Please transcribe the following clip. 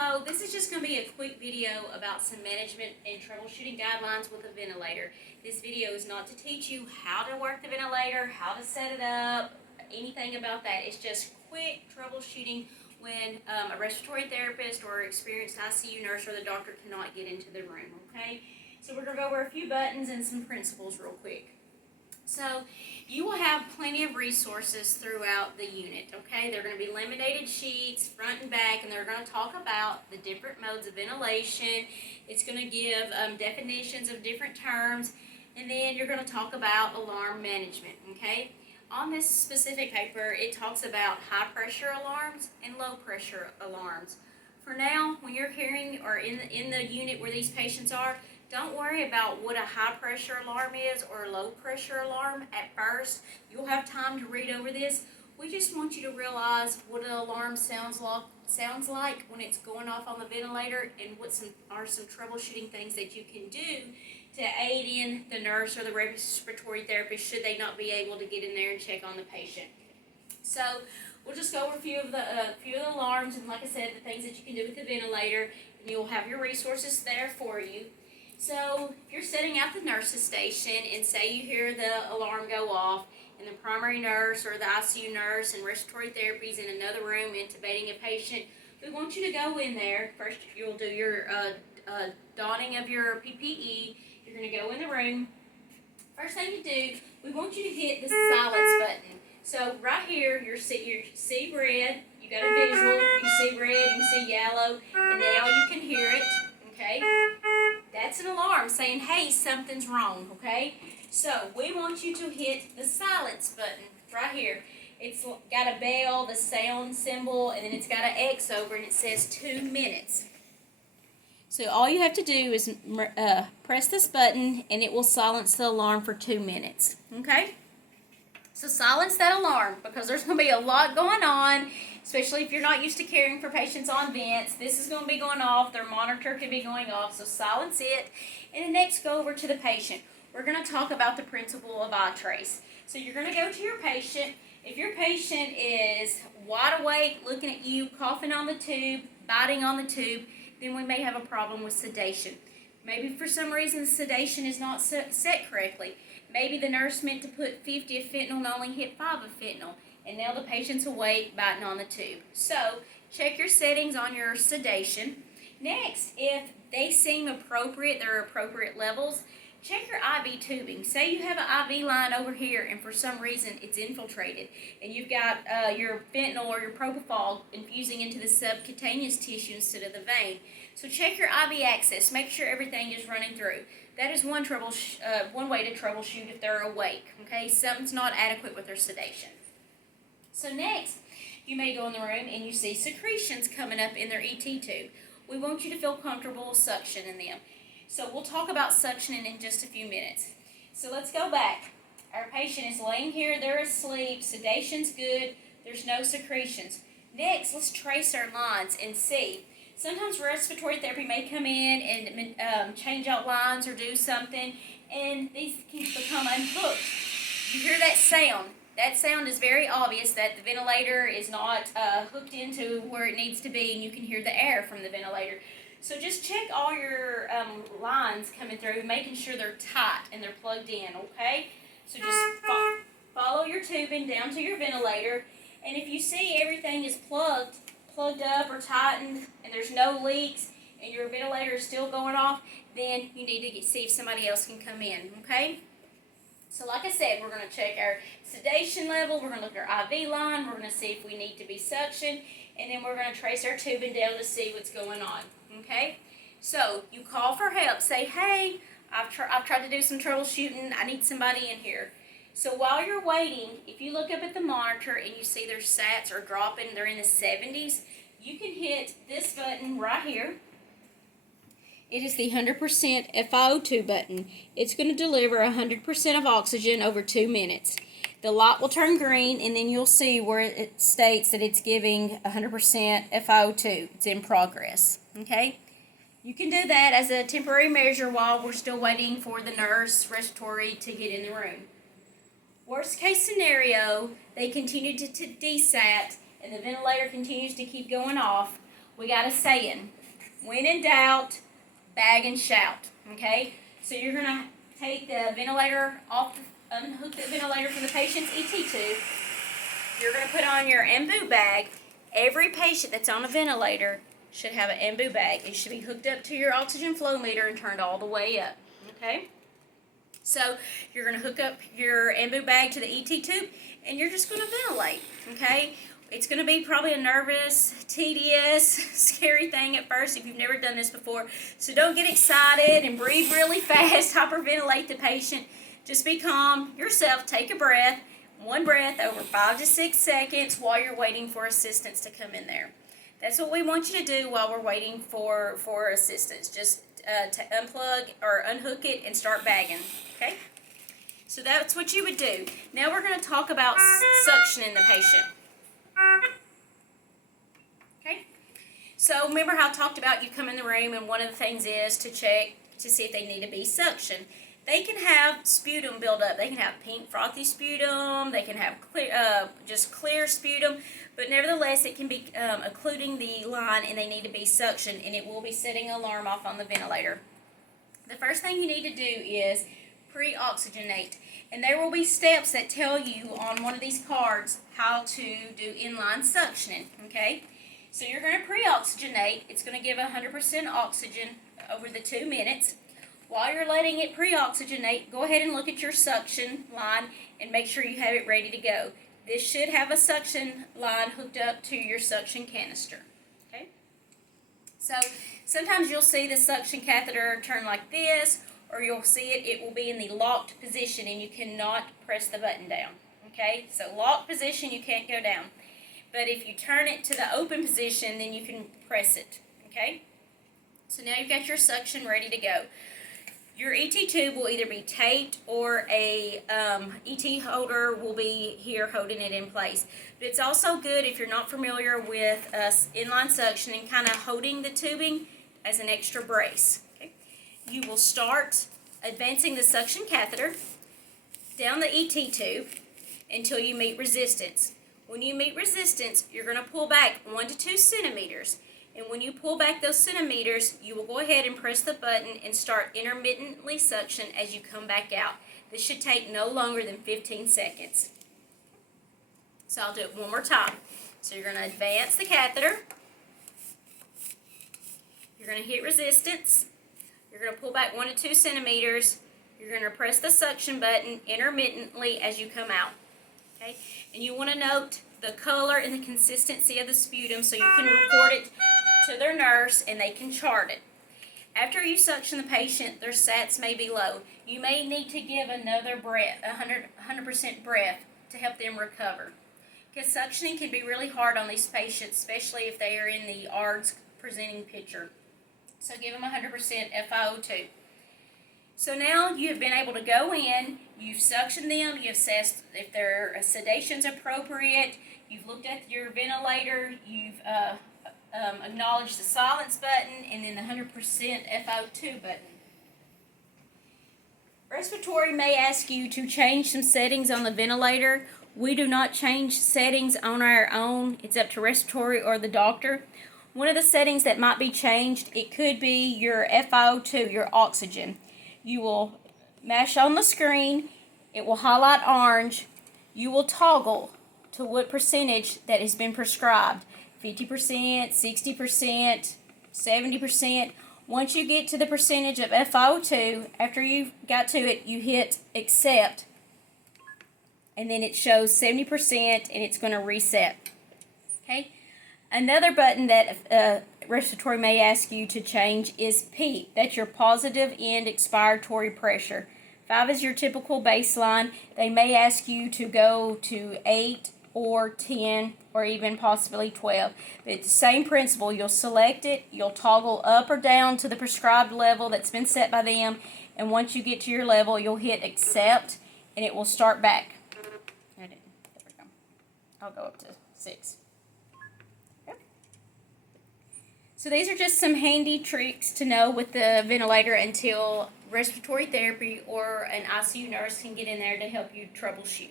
Hello, this is just going to be a quick video about some management and troubleshooting guidelines with a ventilator. This video is not to teach you how to work the ventilator, how to set it up, anything about that. It's just quick troubleshooting when a respiratory therapist or experienced ICU nurse or the doctor cannot get into the room, okay? So we're going to go over a few buttons and some principles real quick. So you will have plenty of resources throughout the unit, okay? They're going to be laminated sheets, front and back, and they're going to talk about the different modes of ventilation. It's going to give definitions of different terms, and then you're going to talk about alarm management, okay? On this specific paper, it talks about high pressure alarms and low pressure alarms. For now, when you're caring or in the unit where these patients are, don't worry about what a high pressure alarm is or a low pressure alarm at first. You'll have time to read over this. We just want you to realize what an alarm sounds like when it's going off on the ventilator, and what are some troubleshooting things that you can do to aid in the nurse or the respiratory therapist should they not be able to get in there and check on the patient. So we'll just go over a few of the alarms, and like I said, the things that you can do with the ventilator, and you'll have your resources there for you. So if you're setting out the nurse's station and say you hear the alarm go off and the primary nurse or the ICU nurse and respiratory therapy is in another room intubating a patient, we want you to go in there. First, you'll do your donning of your PPE. You're going to go in the room. First thing you do, we want you to hit the silence button. So right here, you see red. You got a visual. You see red. You see yellow. And now you can hear it. Okay? That's an alarm saying, hey, something's wrong, okay? So we want you to hit the silence button right here. It's got a bell, the sound symbol, and then it's got an X over, and it says 2 minutes. So all you have to do is press this button, and it will silence the alarm for 2 minutes, okay? So silence that alarm, because there's going to be a lot going on, especially if you're not used to caring for patients on vents. This is going to be going off. Their monitor could be going off, so silence it. And then next, go over to the patient. We're going to talk about the principle of eye trace. So you're going to go to your patient. If your patient is wide awake, looking at you, coughing on the tube, biting on the tube, then we may have a problem with sedation. Maybe for some reason the sedation is not set correctly. Maybe the nurse meant to put 50 of fentanyl and only hit 5 of fentanyl, and now the patient's awake, biting on the tube. So check your settings on your sedation. Next, if they seem appropriate, they're appropriate levels, check your IV tubing. Say you have an IV line over here, and for some reason it's infiltrated, and you've got your fentanyl or your propofol infusing into the subcutaneous tissue instead of the vein. So check your IV access. Make sure everything is running through. That is one way to troubleshoot if they're awake. Okay, something's not adequate with their sedation. So next, you may go in the room and you see secretions coming up in their ET tube. We want you to feel comfortable suctioning them. So we'll talk about suctioning in just a few minutes. So let's go back. Our patient is laying here, they're asleep, sedation's good, there's no secretions. Next, let's trace our lines and see. Sometimes respiratory therapy may come in and change out lines or do something, and these can become unhooked. You hear that sound. That sound is very obvious that the ventilator is not hooked into where it needs to be, and you can hear the air from the ventilator. So just check all your lines coming through, making sure they're tight and they're plugged in, okay? So just follow your tubing down to your ventilator, and if you see everything is plugged up or tightened and there's no leaks and your ventilator is still going off, then you need to see if somebody else can come in, okay? So like I said, we're going to check our sedation level, we're going to look at our IV line, we're going to see if we need to be suctioned, and then we're going to trace our tubing down to see what's going on, okay? So you call for help. Say, hey, I've tried to do some troubleshooting. I need somebody in here. So while you're waiting, if you look up at the monitor and you see their sats are dropping, they're in the 70s, you can hit this button right here. It is the 100% FiO2 button. It's going to deliver 100% of oxygen over 2 minutes. The light will turn green, and then you'll see where it states that it's giving 100% FiO2. It's in progress. Okay? You can do that as a temporary measure while we're still waiting for the nurse respiratory to get in the room. Worst case scenario, they continue to desat and the ventilator continues to keep going off. we got a saying, when in doubt, bag and shout, okay? So you're going to take the ventilator off, unhook the ventilator from the patient's ET tube. You're going to put on your embu bag. Every patient that's on a ventilator should have an embu bag. It should be hooked up to your oxygen flow meter and turned all the way up, okay? So you're going to hook up your embu bag to the ET tube, and you're just going to ventilate, okay? It's going to be probably a nervous, tedious, scary thing at first if you've never done this before. So don't get excited and breathe really fast, hyperventilate the patient. Just be calm yourself, take a breath, one breath over 5 to 6 seconds while you're waiting for assistance to come in there. That's what we want you to do while we're waiting for assistance. Just to unplug or unhook it and start bagging, okay? So that's what you would do. Now we're going to talk about suctioning the patient. Okay? So remember how I talked about you come in the room and one of the things is to check to see if they need to be suctioned. They can have sputum build up. They can have pink frothy sputum. They can have clear, just clear sputum. But nevertheless, it can be occluding the line and they need to be suctioned, and it will be setting an alarm off on the ventilator. The first thing you need to do is pre-oxygenate. And there will be steps that tell you on one of these cards how to do inline suctioning, okay? So you're going to pre-oxygenate. It's going to give 100% oxygen over the 2 minutes. While you're letting it pre-oxygenate, go ahead and look at your suction line and make sure you have it ready to go. This should have a suction line hooked up to your suction canister, okay? So sometimes you'll see the suction catheter turn like this, or you'll see it will be in the locked position and you cannot press the button down, okay? So locked position, you can't go down. But if you turn it to the open position, then you can press it, okay? So now you've got your suction ready to go. Your ET tube will either be taped or a ET holder will be here holding it in place. But it's also good if you're not familiar with inline suctioning, kind of holding the tubing as an extra brace. Okay? You will start advancing the suction catheter down the ET tube until you meet resistance. When you meet resistance, you're going to pull back 1 to 2 centimeters. And when you pull back those centimeters, you will go ahead and press the button and start intermittently suction as you come back out. This should take no longer than 15 seconds. So I'll do it one more time. So you're going to advance the catheter. You're going to hit resistance. You're going to pull back 1 to 2 centimeters. You're going to press the suction button intermittently as you come out. Okay? And you want to note the color and the consistency of the sputum so you can report it to their nurse and they can chart it. After you suction the patient, their SATs may be low. You may need to give another breath, 100% breath to help them recover. Because suctioning can be really hard on these patients, especially if they are in the ARDS presenting picture. So give them 100% FiO2. So now you have been able to go in, you've suctioned them, you've assessed if their sedation's appropriate, you've looked at your ventilator, you've acknowledged the silence button, and then the 100% FiO2 button. Respiratory may ask you to change some settings on the ventilator. We do not change settings on our own. It's up to respiratory or the doctor. One of the settings that might be changed, it could be your FiO2, your oxygen. You will mash on the screen, it will highlight orange, you will toggle to what percentage that has been prescribed, 50%, 60%, 70%. Once you get to the percentage of FiO2, after you've got to it, you hit accept, and then it shows 70% and it's going to reset. Okay? Another button that respiratory may ask you to change is PEEP. That's your positive end expiratory pressure. 5 is your typical baseline. They may ask you to go to 8 or 10 or even possibly 12. But it's the same principle. You'll select it, you'll toggle up or down to the prescribed level that's been set by them, and once you get to your level, you'll hit accept and it will start back. There we go. I'll go up to 6. So these are just some handy tricks to know with the ventilator until respiratory therapy or an ICU nurse can get in there to help you troubleshoot.